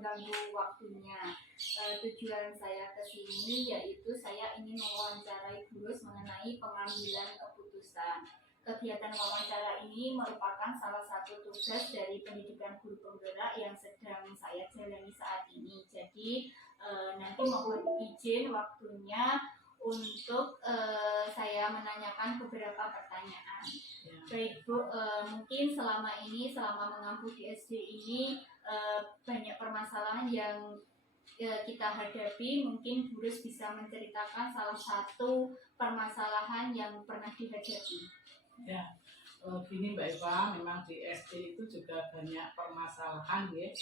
mengganggu waktunya. Tujuan saya ke sini yaitu saya ingin mewawancarai Burus mengenai pengambilan keputusan. Kegiatan wawancara ini merupakan salah satu tugas dari pendidikan guru penggerak yang sedang saya jalani saat ini. Jadi nanti mohon izin waktunya untuk saya menanyakan beberapa pertanyaan. Baik Bu, mungkin selama mengampu di SD ini banyak permasalahan yang kita hadapi. Mungkin Burus bisa menceritakan salah satu permasalahan yang pernah dihadapi. Ya, gini Mbak Eva, memang di SD itu juga banyak permasalahan ya.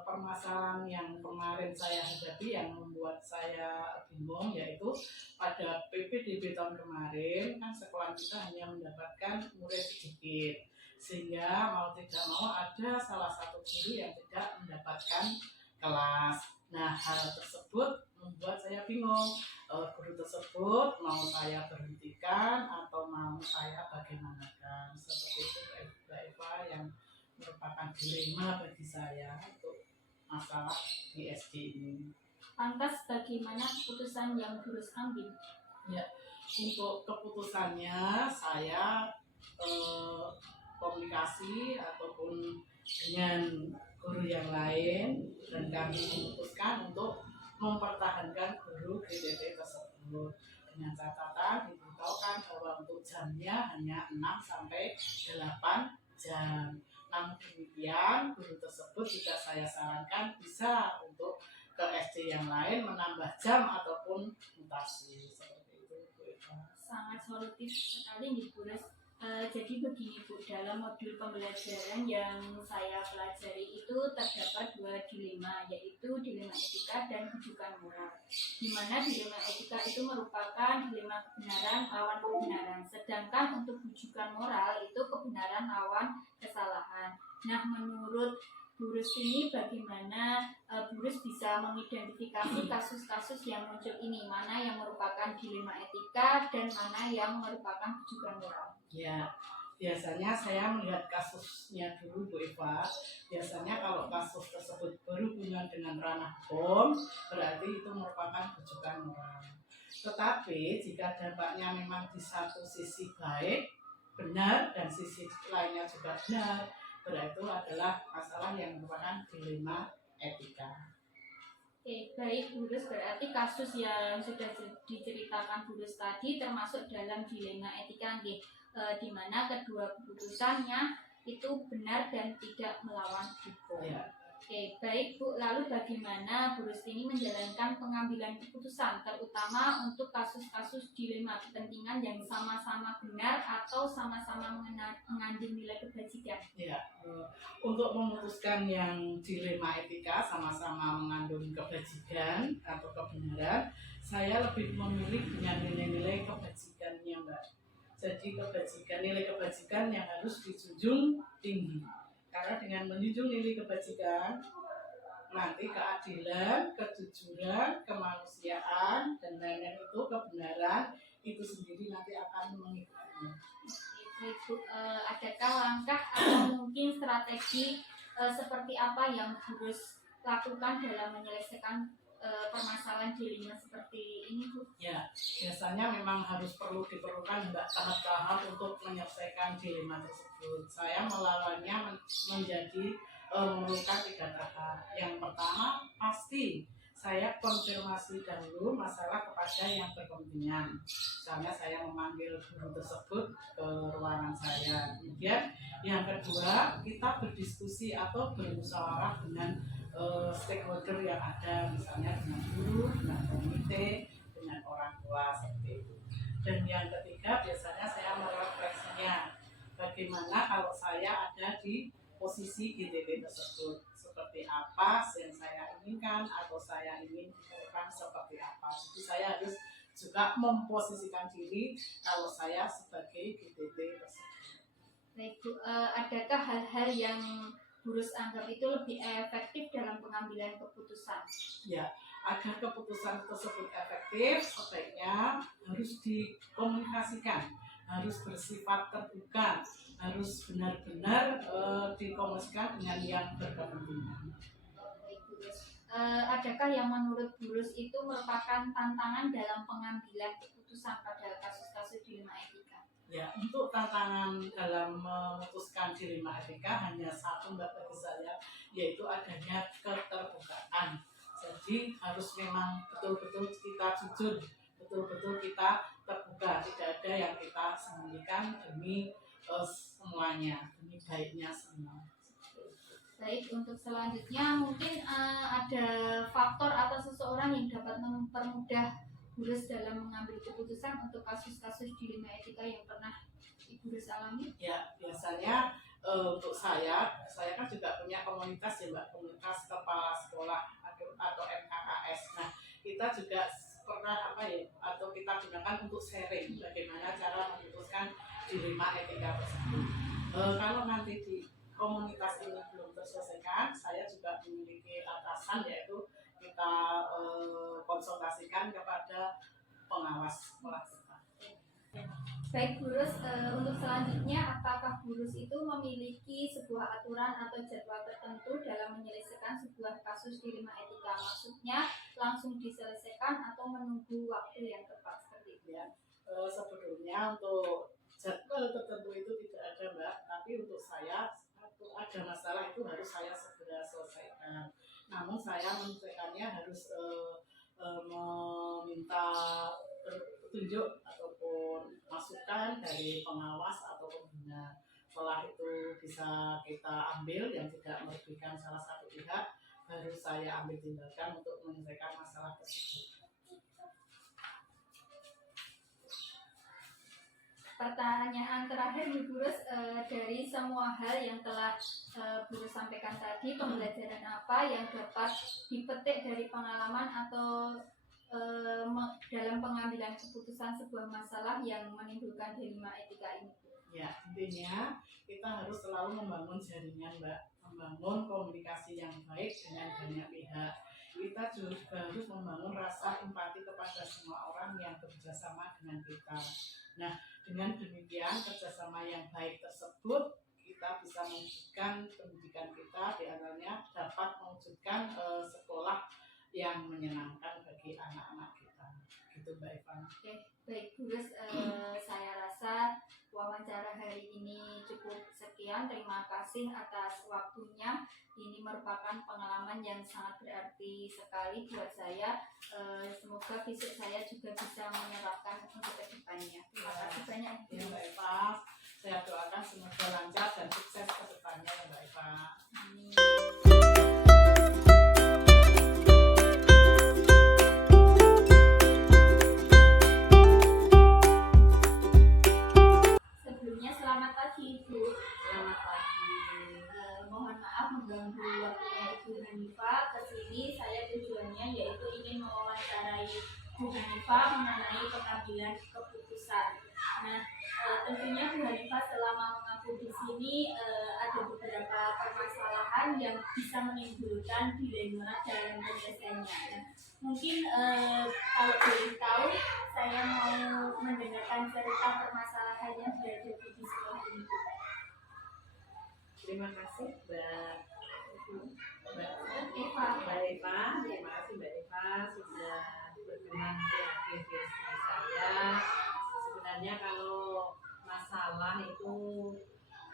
Permasalahan yang kemarin saya hadapi yang membuat saya bingung yaitu pada PPDB tahun kemarin kan sekolah kita hanya mendapatkan murid sedikit, sehingga mau tidak mau ada salah satu guru yang tidak mendapatkan kelas. Nah, hal tersebut membuat saya bingung. Guru tersebut mau saya berhentikan atau mau saya bagaimanakan, seperti itu Mbak Eva yang merupakan dilema bagi saya untuk masalah di SD ini. Lantas bagaimana keputusan yang Burus ambil? Ya, untuk keputusannya saya komunikasi ataupun dengan guru yang lain dan kami memutuskan untuk mempertahankan guru GDT tersebut dengan catatan diberitahukan bahwa untuk jamnya hanya 6 sampai 8 jam. Namun demikian guru tersebut juga saya sarankan bisa untuk ke SD yang lain menambah jam ataupun mutasi seperti itu Bu Eva. Sangat solutif sekali nih Burus. Jadi begini Bu, dalam modul pembelajaran yang saya pelajari itu terdapat 2 dilema, yaitu dilema etika dan rujukan moral. Di mana dilema etika itu merupakan dilema kebenaran lawan kebenaran, sedangkan untuk rujukan moral itu kebenaran lawan kesalahan. Nah, menurut Burus ini bagaimana Burus bisa mengidentifikasi kasus-kasus yang muncul ini, mana yang merupakan dilema etika dan mana yang merupakan rujukan moral? Ya, biasanya saya melihat kasusnya dulu Bu Eva. Biasanya kalau kasus tersebut berhubungan dengan ranah hukum, berarti itu merupakan rujukan moral. Tetapi jika dampaknya memang di satu sisi baik, benar, dan sisi lainnya juga benar, berarti itu adalah masalah yang merupakan dilema etika. Oke, baik Burus, berarti kasus yang sudah diceritakan Burus tadi termasuk dalam dilema etika, di mana kedua keputusannya itu benar dan tidak melawan hukum. Ya. Oke, baik Bu, lalu bagaimana Burus ini menjalankan pengambilan keputusan, terutama untuk kasus-kasus dilema kepentingan yang sama-sama benar atau sama-sama mengandung nilai kebajikan? Ya, untuk memutuskan yang dilema etika sama-sama mengandung kebajikan atau kebenaran, saya lebih memilih dengan nilai-nilai kebajikannya Mbak. Jadi nilai kebajikan yang harus dijunjung tinggi. Karena dengan menjunjung nilai kebajikan, nanti keadilan, kejujuran, kemanusiaan, dan lain-lain itu kebenaran itu sendiri nanti akan mengikutinya. Baik Bu, adakah langkah atau mungkin strategi seperti apa yang harus lakukan dalam menyelesaikan permasalahan dilema seperti ini Bu? Ya, biasanya memang diperlukan tahap-tahap untuk menyelesaikan dilema tersebut. Saya melawannya menjadi memerlukan 3 tahap. Yang pertama pasti saya konfirmasi dahulu masalah kepada yang berkepentingan. Misalnya saya memanggil guru tersebut ke ruangan saya. Kemudian yang kedua kita berdiskusi atau bermusyawarah dengan stakeholder yang ada, misalnya dengan guru, dengan komite, dengan orang tua seperti itu. Dan yang ketiga biasanya saya merefleksinya bagaimana kalau saya ada di posisi GTP tersebut, seperti apa yang saya inginkan atau saya ingin melakukan seperti apa. Jadi saya harus juga memposisikan diri kalau saya sebagai GTP tersebut. Baik Bu, adakah hal-hal yang Burus anggap itu lebih efektif dalam pengambilan keputusan? Ya, agar keputusan tersebut efektif, sebaiknya harus dikomunikasikan, harus bersifat terbuka, harus benar-benar dikomunikasikan dengan yang berkepentingan. adakah yang menurut Gurus itu merupakan tantangan dalam pengambilan keputusan pada kasus-kasus dilema etika? Ya, untuk tantangan dalam memutuskan dilema etika hanya satu Mbak bagi saya, yaitu adanya keterbukaan. Jadi harus memang betul-betul kita jujur, betul-betul kita terbuka, tidak ada yang kita sembunyikan demi semuanya, demi baiknya semua. Baik, untuk selanjutnya mungkin ada faktor atau seseorang yang dapat mempermudah Gurus dalam mengambil keputusan untuk kasus-kasus dilema etika yang pernah Gurus alami? Ya, biasanya untuk saya kan juga punya komunitas ya Mbak, komunitas kepala sekolah atau MKKS. Nah, kita juga pernah atau kita gunakan untuk sharing bagaimana cara memutuskan dilema etika tersebut. Kalau nanti di komunitas ini belum terselesaikan, saya juga memiliki atasan, yaitu kita konsultasikan kepada pengawas sekolah kita. Baik Gurus, untuk selanjutnya apakah Gurus itu memiliki sebuah aturan atau jadwal tertentu dalam menyelesaikan sebuah kasus dilema etika? Maksudnya langsung diselesaikan atau menunggu waktu yang tepat seperti itu? Ya, sebetulnya untuk jadwal tertentu itu tidak ada Mbak, tapi untuk saya ada masalah itu harus saya segera selesaikan. Namun saya menyelesaikannya harus meminta petunjuk ataupun masukan dari pengawas atau pembina. Setelah itu bisa kita ambil yang tidak merugikan salah satu pihak, baru saya ambil tindakan untuk menyelesaikan masalah tersebut. Pertanyaan terakhir Gurus, dari semua hal yang telah Gurus sampaikan tadi, pembelajaran apa yang dapat dipetik dari pengalaman atau dalam pengambilan keputusan sebuah masalah yang menimbulkan dilema etika ini? Ya, intinya kita harus selalu membangun jaringan Mbak, membangun komunikasi yang baik dengan banyak pihak. Kita juga harus membangun rasa empati kepada semua orang yang bekerjasama dengan kita. Nah, dengan demikian kerjasama yang baik tersebut kita bisa mewujudkan pendidikan kita, diantaranya dapat mewujudkan sekolah yang menyenangkan bagi anak-anak kita. Gitu Mbak Eva. Oke, baik Gurus, saya rasa wawancara hari ini cukup sekian. Terima kasih atas waktunya. Ini merupakan pengalaman yang sangat berarti sekali buat saya. Semoga besok saya juga bisa menerapkan untuk kedepannya. Terima kasih banyak. Ya Mbak Eva, saya doakan semoga lancar dan sukses ke depannya ya Mbak Eva. Amin. Sebelumnya selamat pagi Ibu. Selamat pagi. Mohon maaf mengganggu waktunya Ibu Hanifah. Kesini saya tujuannya yaitu ingin mewawancarai Bu Hanifah mengenai pengambilan keputusan. Nah, tentunya Bu Hanifah selama mengaku di sini ada beberapa permasalahan yang bisa menimbulkan dilema dalam penyelesaiannya. Nah, mungkin kalau boleh tahu, saya mau mendengarkan cerita permasalahan yang berada di sekolah ini. Terima kasih Mbak Eva. Eva, terima kasih Mbak Eva sudah berkenan hadir di sini saya. Sebenarnya kalau masalah itu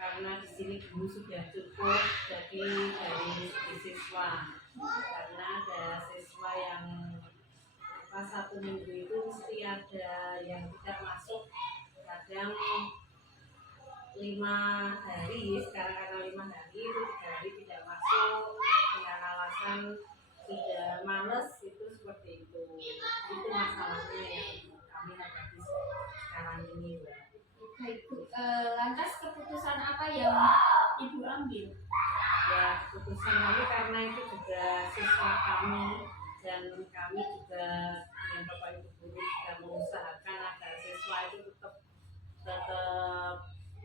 karena di sini guru sudah cukup, jadi dari segi siswa, karena ada siswa yang pas 1 minggu itu mesti ada yang tidak masuk, kadang 5 hari, sekarang karena 5 hari itu 3 hari tidak masuk dengan alasan sudah males, itu seperti itu masalahnya yang kami hadapi sekarang ini Mbak. Baik, lantas keputusan apa yang Ibu ambil? Ya, keputusan kami karena itu juga siswa kami dan kami juga dengan Bapak Ibu guru juga mengusahakan agar siswa itu tetap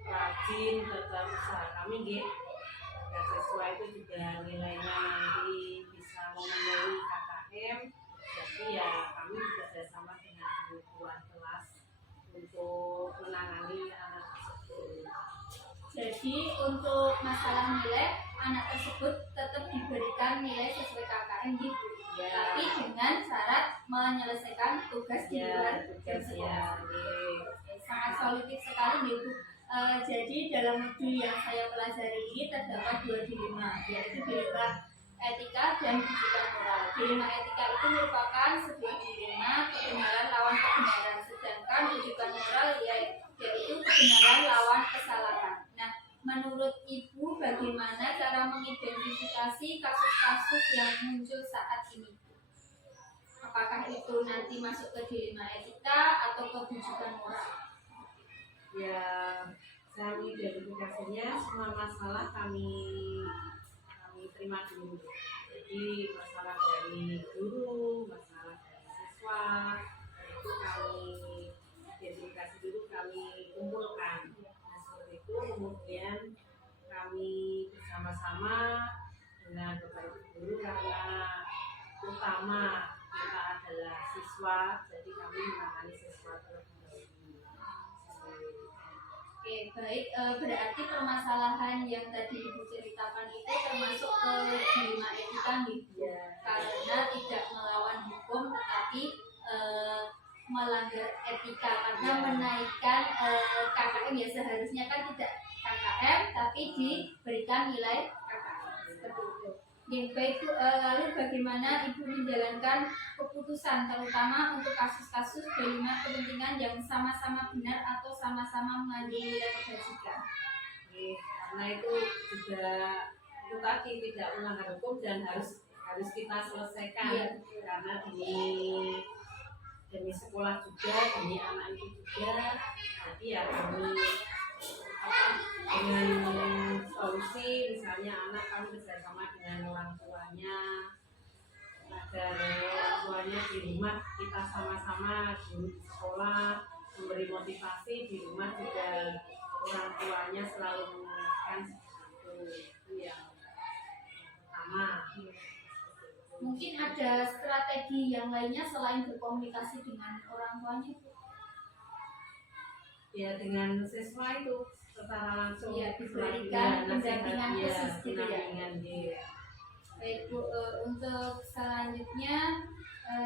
rajin, tetap usaha kami gitu, agar siswa itu juga nilainya nanti bisa memenuhi KKM. Jadi ya kami bekerjasama dengan guru tuan kelas untuk menangani anak tersebut. Jadi untuk masalah nilai, anak tersebut tetap diberikan nilai sesuai KKM gitu. Ya, menyelesaikan tugas di Ya, luar jam tugas sekolah. ya. Oke, sangat solutif sekali nih Bu. Jadi dalam modul yang saya pelajari ini terdapat 2 dilema, yaitu dilema etika dan kejujuran moral. Dilema etika itu merupakan sebuah dilema kebenaran lawan kebenaran, sedangkan kejujuran moral yaitu kebenaran lawan kesalahan. Nah, menurut Ibu bagaimana cara mengidentifikasi kasus-kasus yang muncul saat ini? Apakah itu nanti masuk ke dilema etika atau kejujuran moral? Ya, saya mengidentifikasinya semua masalah kami terima dulu. Jadi masalah dari guru, masalah dari siswa, itu kami identifikasi dulu, kami kumpulkan. Nah, seperti itu kemudian kami bersama-sama dengan Bapak Ibu guru, karena utama kita adalah siswa, jadi kami menangani siswa terlebih dahulu. Oke, baik. Berarti permasalahan yang tadi Ibu ceritakan itu termasuk ke dilema etika nih, Bu. Ya. Karena tidak melawan hukum tetapi melanggar etika karena Ya. menaikkan KKM, ya seharusnya kan tidak KKM tapi diberikan nilai KKM seperti itu. Yang baik Bu, lalu bagaimana Ibu menjalankan keputusan terutama untuk kasus-kasus dilema kepentingan yang sama-sama benar atau sama-sama mengandung nilai kebajikan? Karena itu juga itu tadi tidak melanggar hukum dan harus kita selesaikan. Iya. Karena demi sekolah juga, demi anak itu juga. Jadi ya kami dengan solusi, misalnya anak kami bersama dengan orang tuanya, agar orang tuanya di rumah kita sama-sama guru di sekolah memberi motivasi, di rumah juga orang tuanya selalu mengingatkan itu yang pertama. Mungkin ada strategi yang lainnya selain berkomunikasi dengan orang tuanya? Ya, dengan siswa itu secara langsung Ya, diberikan pendampingan khusus gitu ya. pendampingan dia. Baik Bu, untuk selanjutnya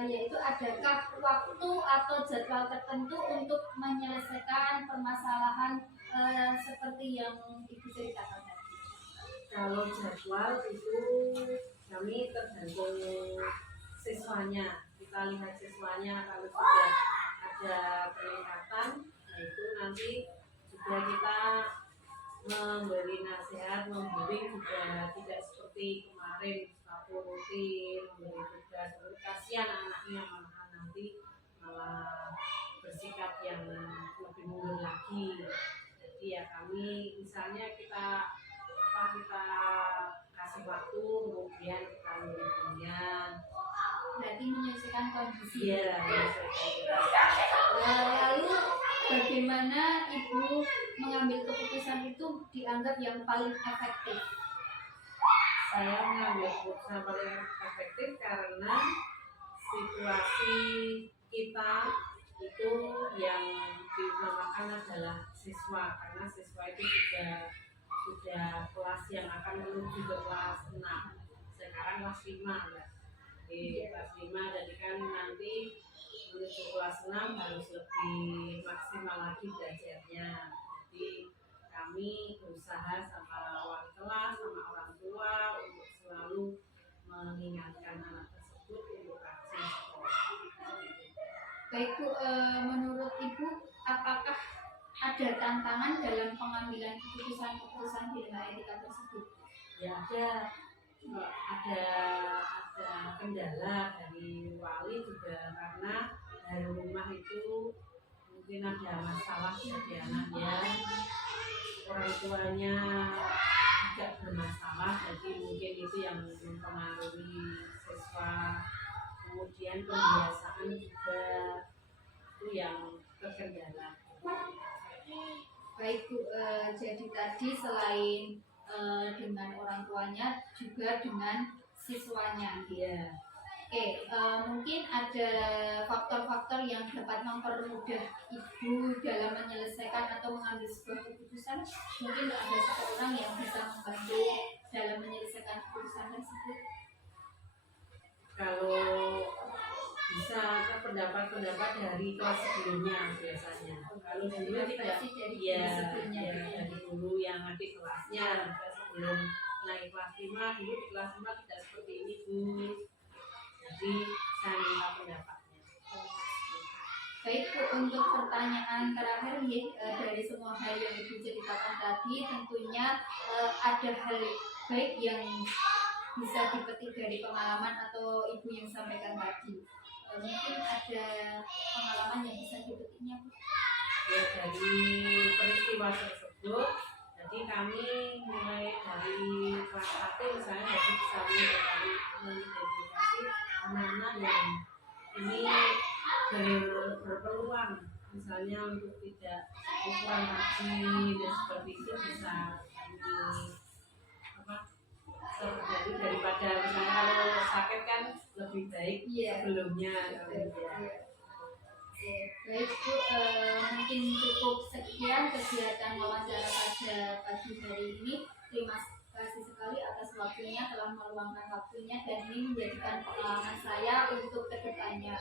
yaitu adakah waktu atau jadwal tertentu untuk menyelesaikan permasalahan seperti yang Ibu ceritakan tadi? Kalau jadwal itu kami tergantung siswanya. Kita lihat siswanya, kalau sudah ada peningkatan, nah itu nanti juga kita memberi nasihat, membimbing juga tidak seperti kemarin satu rutin memberi tugas. Kasihan anaknya malah nanti malah bersikap yang lebih mundur lagi. Jadi ya kami misalnya kita kasih waktu, kemudian kita memberinya. Berarti menyesuaikan kondisi. Iya. Lalu bagaimana Ibu mengambil keputusan itu dianggap yang paling efektif? Saya mengambil keputusan paling efektif karena situasi kita itu yang diutamakan adalah siswa, karena siswa itu sudah kelas yang akan menuju ke kelas 6, sekarang kelas 5 ya. Di kelas 5, jadi kan nanti menuju kelas 6 harus lebih maksimal lagi belajarnya. Jadi kami berusaha sama wali kelas, sama orang tua untuk selalu mengingatkan anak tersebut untuk rajin sekolah. Baik Bu, menurut Ibu apakah ada tantangan dalam pengambilan keputusan dilema etika tersebut? Ya ada kendala dari wali juga, karena dari rumah itu mungkin ada masalah dari anaknya, orang tuanya agak bermasalah, jadi mungkin itu yang mempengaruhi siswa. Kemudian pembiasaan juga itu yang terkendala. Baik Bu, jadi tadi selain dengan orang tuanya juga dengan siswanya. Iya. Oke, mungkin ada faktor-faktor yang dapat mempermudah Ibu dalam menyelesaikan atau mengambil sebuah keputusan. Mungkin ada seseorang yang bisa membantu dalam menyelesaikan keputusan tersebut. Kalau bisa pendapat-pendapat dari kelas sebelumnya biasanya. Kalau dulu tidak, Versi dari ya, sebelumnya ya gitu ya. dari dulu yang adik kelasnya sebelum naik kelas 5, dulu di kelas 5 tidak seperti ini Bu. Jadi saya minta pendapatnya. Baik Bu, untuk pertanyaan terakhir nih, dari semua hal yang Ibu ceritakan tadi, tentunya ada hal baik yang bisa dipetik dari pengalaman atau Ibu yang sampaikan tadi. Mungkin ada pengalaman yang bisa dipetiknya Bu? Ya, dari peristiwa tersebut, jadi kami mulai dari kelas 1 misalnya jadi bisa mengidentifikasi anak-anak yang ini berpeluang misalnya untuk tidak ukuran kaki dan seperti itu bisa kami apa terjadi daripada misalnya kalau sakit kan lebih baik sebelumnya Iya. Baik Bu, mungkin cukup sekian kegiatan wawancara pada pagi hari ini. Terima kasih sekali atas waktunya, telah meluangkan waktunya dan ini menjadikan pengalaman saya untuk kedepannya.